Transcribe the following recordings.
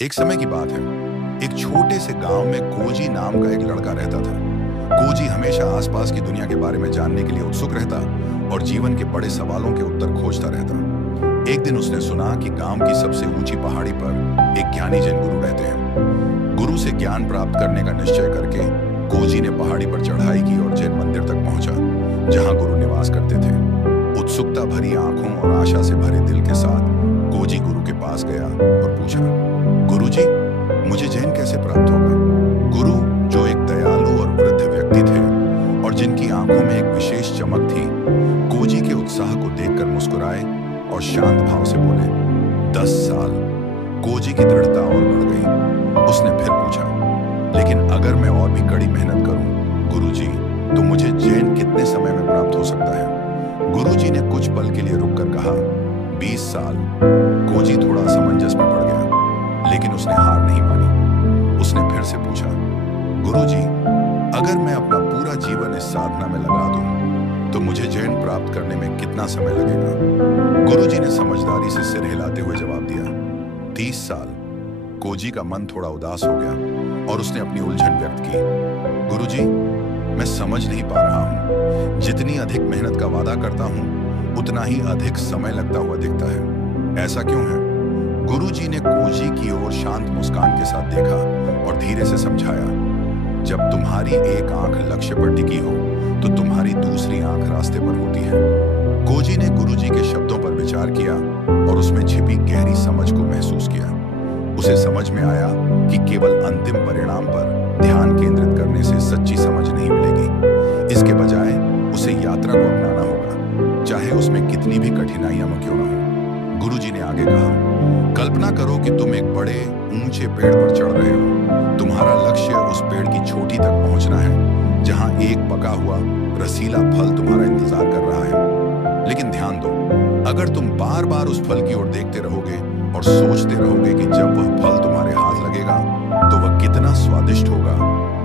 एक समय की बात है। एक छोटे से गांव में कोजी नाम का एक लड़का रहता था। कोजी हमेशा आसपास की दुनिया के बारे में जानने के लिए उत्सुक रहता और जीवन के बड़े सवालों के उत्तर खोजता रहता। एक दिन उसने सुना कि गांव की सबसे ऊंची पहाड़ी पर एक ज्ञानी जैन गुरु रहते हैं। गुरु से ज्ञान प्राप्त करने का निश्चय करके कोजी ने पहाड़ी पर चढ़ाई की और जैन मंदिर तक पहुंचा, जहां गुरु निवास करते थे। उत्सुकता भरी आंखों और आशा से भरे दिल के साथ कोजी गुरु के पास गया और पूछा, गुरुजी, मुझे जैन कैसे प्राप्त होगा? गुरु, जो एक दयालु और वृद्ध व्यक्ति थे और जिनकी आंखों में एक विशेष चमक थी, कोजी के उत्साह को देखकर मुस्कुराए और शांत भाव से बोले, 10 साल। कोजी की दृढ़ता और बढ़ गई। उसने फिर पूछा, लेकिन अगर मैं और भी कड़ी मेहनत करूं, गुरुजी, तो मुझे जैन कितने समय में प्राप्त हो सकता है? गुरुजी ने कुछ पल के लिए रुककर कहा, 20 साल। कोजी थोड़ा असमंजस में पड़ गया, लेकिन उसने हार नहीं मानी। उसने फिर से पूछा, गुरुजी, अगर मैं अपना पूरा जीवन इस साधना में लगा दूं, तो मुझे जैन प्राप्त करने में कितना समय लगेगा? गुरुजी ने समझदारी से सिर हिलाते हुए जवाब दिया, 30 साल। कोजी का मन थोड़ा उदास हो गया और उसने अपनी उलझन व्यक्त की। गुरुजी, मैं समझ नहीं पा रहा हूं। जितनी अधिक मेहनत का वादा करता हूं, उतना ही अधिक समय लगता हुआ दिखता है। ऐसा क्यों है? गुरुजी ने कोजी की ओर शांत मुस्कान के साथ देखा और धीरे से समझाया, जब तुम्हारी एक आंख लक्ष्य पर टिकी हो, तो तुम्हारी दूसरी आंख रास्ते पर होती है। कोजी ने गुरुजी के शब्दों पर विचार किया और उसमें छिपी गहरी समझ को महसूस किया। उसे समझ में आया कि केवल अंतिम परिणाम पर ध्यान केंद्रित करने से सच्ची समझ नहीं मिलेगी। इसके बजाय उसे यात्रा को अपनाना होगा, चाहे उसमें कितनी भी कठिनाइयां क्यों न हो। गुरुजी ने आगे कहा, कल्पना करो कि तुम एक बड़े ऊंचे पेड़ पर चढ़ रहे हो। तुम्हारा लक्ष्य उस पेड़ की चोटी तक पहुंचना है, जहां एक पका हुआ रसीला फल तुम्हारा इंतजार कर रहा है। लेकिन ध्यान दो, अगर तुम बार बार उस फल की ओर देखते रहोगे और सोचते रहोगे कि जब वह फल तुम्हारे हाथ लगेगा तो वह कितना स्वादिष्ट होगा,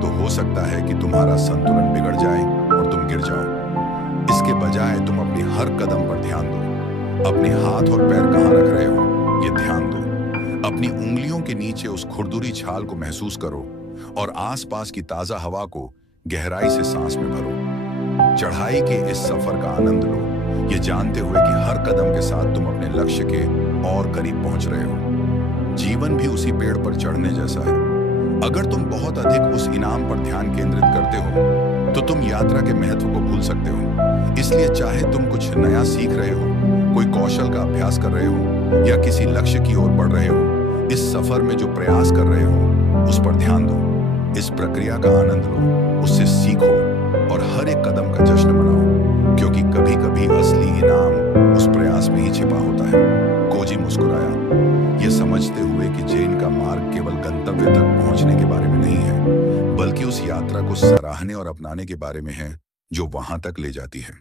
तो हो सकता है कि तुम्हारा संतुलन बिगड़ जाए और तुम गिर जाओ। इसके बजाय तुम अपने हर कदम पर ध्यान दो। अपने हाथ और पैर कहाँ रख रहे हो, ये ध्यान दो। अपनी उंगलियों के नीचे उस खुरदुरी छाल को महसूस करो और आसपास की ताजा हवा को गहराई से सांस में भरो। चढ़ाई के इस सफर का आनंद लो, ये जानते हुए कि हर कदम के साथ तुम अपने लक्ष्य के और करीब पहुंच रहे हो। जीवन भी उसी पेड़ पर चढ़ने जैसा है। अगर तुम बहुत अधिक उस इनाम पर ध्यान केंद्रित करते हो, तो तुम यात्रा के महत्व को भूल सकते हो। इसलिए चाहे तुम कुछ नया सीख रहे हो, कोई कौशल का अभ्यास कर रहे हो या किसी लक्ष्य की ओर बढ़ रहे हो, इस सफर में जो प्रयास कर रहे हो, उस पर ध्यान दो। इस प्रक्रिया का आनंद लो, उससे सीखो और हर एक कदम का जश्न मनाओ, क्योंकि कभी कभी असली इनाम उस प्रयास में ही छिपा होता है। कोजी मुस्कुराया, ये समझते हुए कि जैन का मार्ग केवल गंतव्य तक पहुंचने के बारे में नहीं है, बल्कि उस यात्रा को सराहने और अपनाने के बारे में है, जो वहां तक ले जाती है।